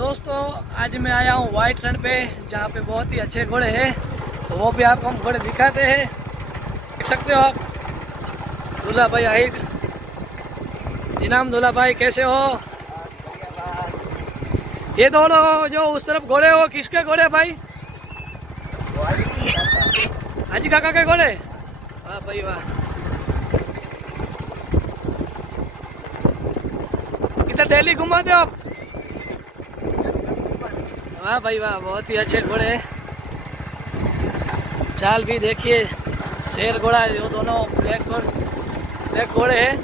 दोस्तों आज मैं आया हूँ वाइट रन पे, जहाँ पे बहुत ही अच्छे घोड़े हैं। तो वो भी आपको हम घोड़े दिखाते हैं। देख सकते हो आप, दूल्हा भाई आहिर। इनाम दूल्हा भाई, कैसे हो? ये दोनों जो उस तरफ घोड़े हो, किसके घोड़े भाई? हाजी काका के घोड़े। वाह भाई वाह, कितना डेली घुमाते हो आप? वाह भाई वाह, बहुत ही अच्छे घोड़े हैं। चाल भी देखिए, शेर घोड़ा, जो दोनों ब्लैक घोड़े हैं।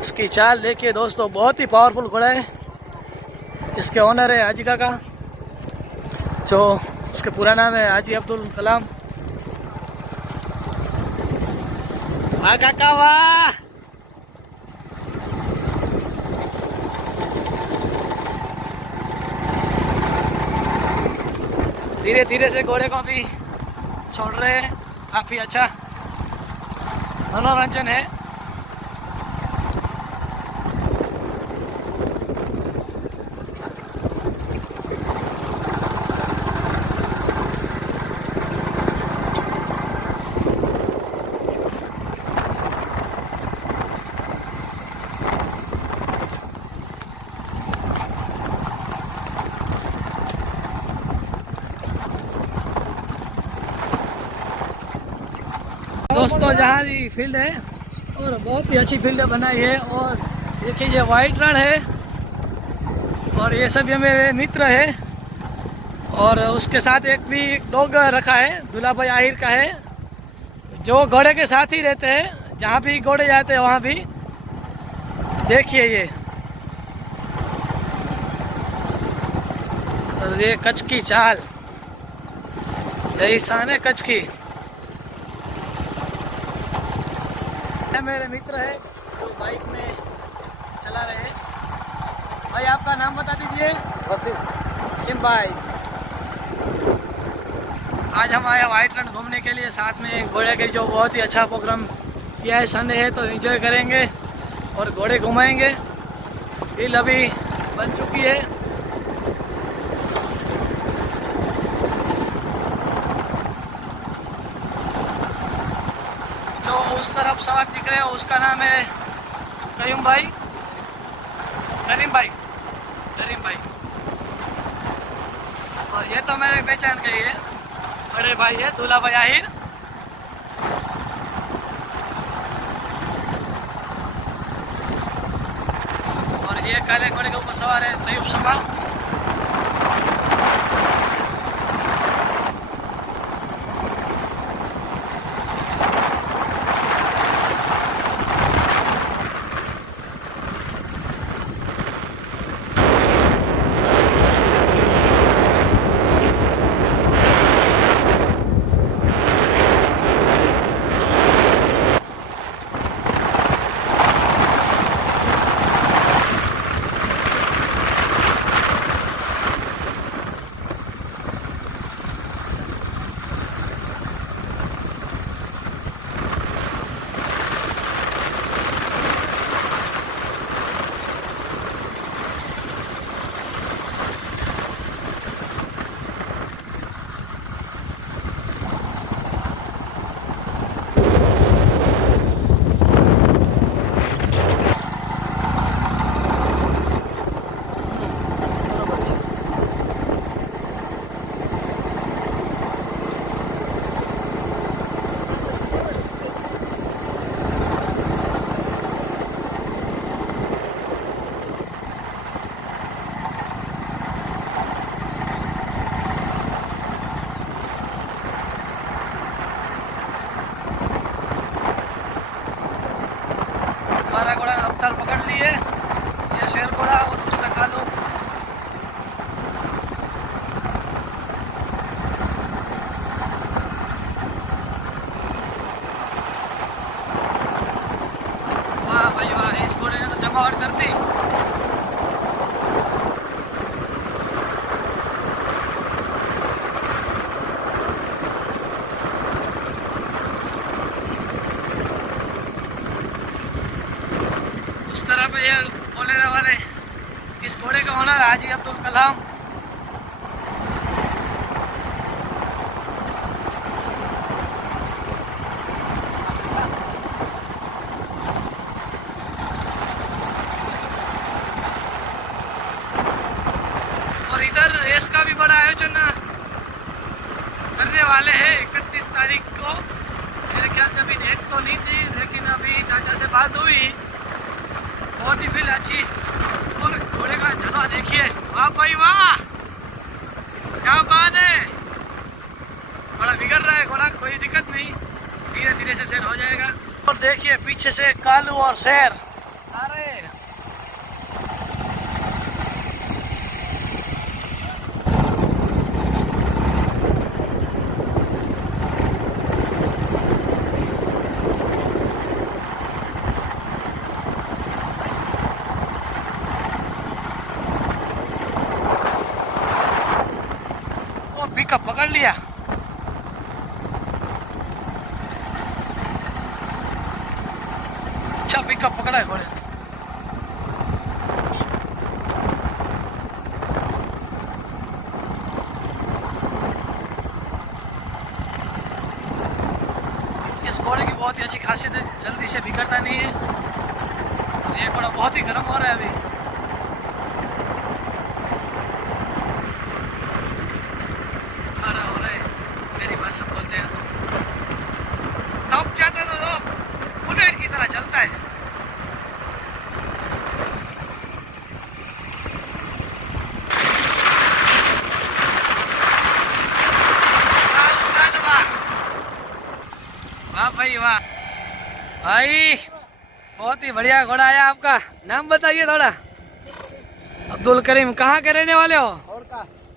इसकी चाल देखिए दोस्तों, बहुत ही पावरफुल घोड़ा है। इसके ओनर है हाजी काका, जो उसके पूरा नाम है हाजी अब्दुल कलाम। वाह काका वाह। धीरे धीरे से घोड़े को भी छोड़ रहे हैं। काफी अच्छा मनोरंजन है। दोस्तों जहाँ ये फील्ड है, और बहुत ही अच्छी फील्ड बनाई है। और देखिए ये वाइट रण है, और ये सब ये मेरे मित्र है। और उसके साथ एक भी डॉग रखा है, दूल्हा भाई आहिर का है, जो घोड़े के साथ ही रहते हैं। जहाँ भी घोड़े जाते हैं वहाँ भी। देखिए ये, और ये कच्छ की चाल, यही शान है कच्छ की। मेरे मित्र है जो बाइक में चला रहे हैं। भाई आपका नाम बता दीजिए। वसीम भाई। आज हम आए वाइट रन घूमने के लिए, साथ में घोड़े के जो बहुत ही अच्छा प्रोग्राम किया है। संडे है तो एंजॉय करेंगे और घोड़े घुमाएंगे। फील्ड अभी बन चुकी है। उस तरफ सड़क दिख रहे हो, उसका नाम है करीम भाई। और ये तो मेरे पहचान के ही है, बड़े भाई है दूल्हा भाई आहिर। और ये काले घोड़े के ऊपर सवार है तैयब शमा। घोड़ा रफ्तार पकड़ लिए, ये शेर घोड़ा और दूसरा कालू। वाह भाई वाह, इस घोड़े ने तो जमावट कर दी। उस तरफ ये बोलेरो वाले, इस घोड़े का ओनर हाजी अब्दुल कलाम। और इधर रेस का भी बड़ा आयोजन करने वाले हैं 31 तारीख को। मेरे ख्याल से अभी डेट तो नहीं थी, लेकिन अभी चाचा से बात हुई, बहुत ही फील अच्छी। और घोड़े का जलवा देखिए, वाह भाई वाह, क्या बात है। बड़ा बिगड़ रहा है घोड़ा, कोई दिक्कत नहीं, धीरे धीरे से सेट हो जाएगा। और देखिए पीछे से कालू और शेर आ रहे हैं। पिकअप पकड़ लिया। अच्छा पिकअप पकड़ा है घोड़े। इस घोड़े की बहुत ही अच्छी खासियत है, जल्दी से बिगड़ता नहीं है। और ये घोड़ा बहुत ही गर्म हो रहा है अभी। सब बोलते हैं तब जाता तो बुलेट की तरह चलता है। वाह भाई वाह भाई, बहुत ही बढ़िया घोड़ा आया। आपका नाम बताइए थोड़ा। अब्दुल करीम, कहाँ के रहने वाले हो?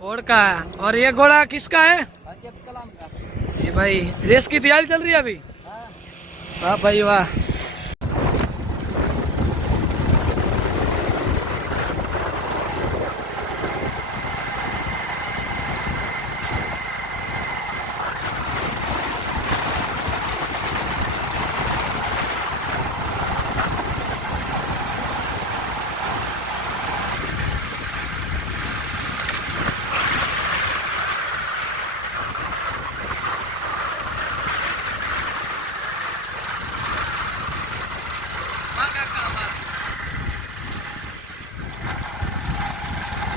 ओड़ का। और ये घोड़ा किसका है? जी भाई, रेस की तैयारी चल रही है अभी? वाह भाई वाह।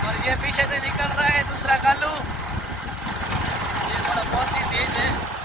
और ये पीछे से निकल रहा है दूसरा कालू। ये बड़ा बहुत ही तेज है।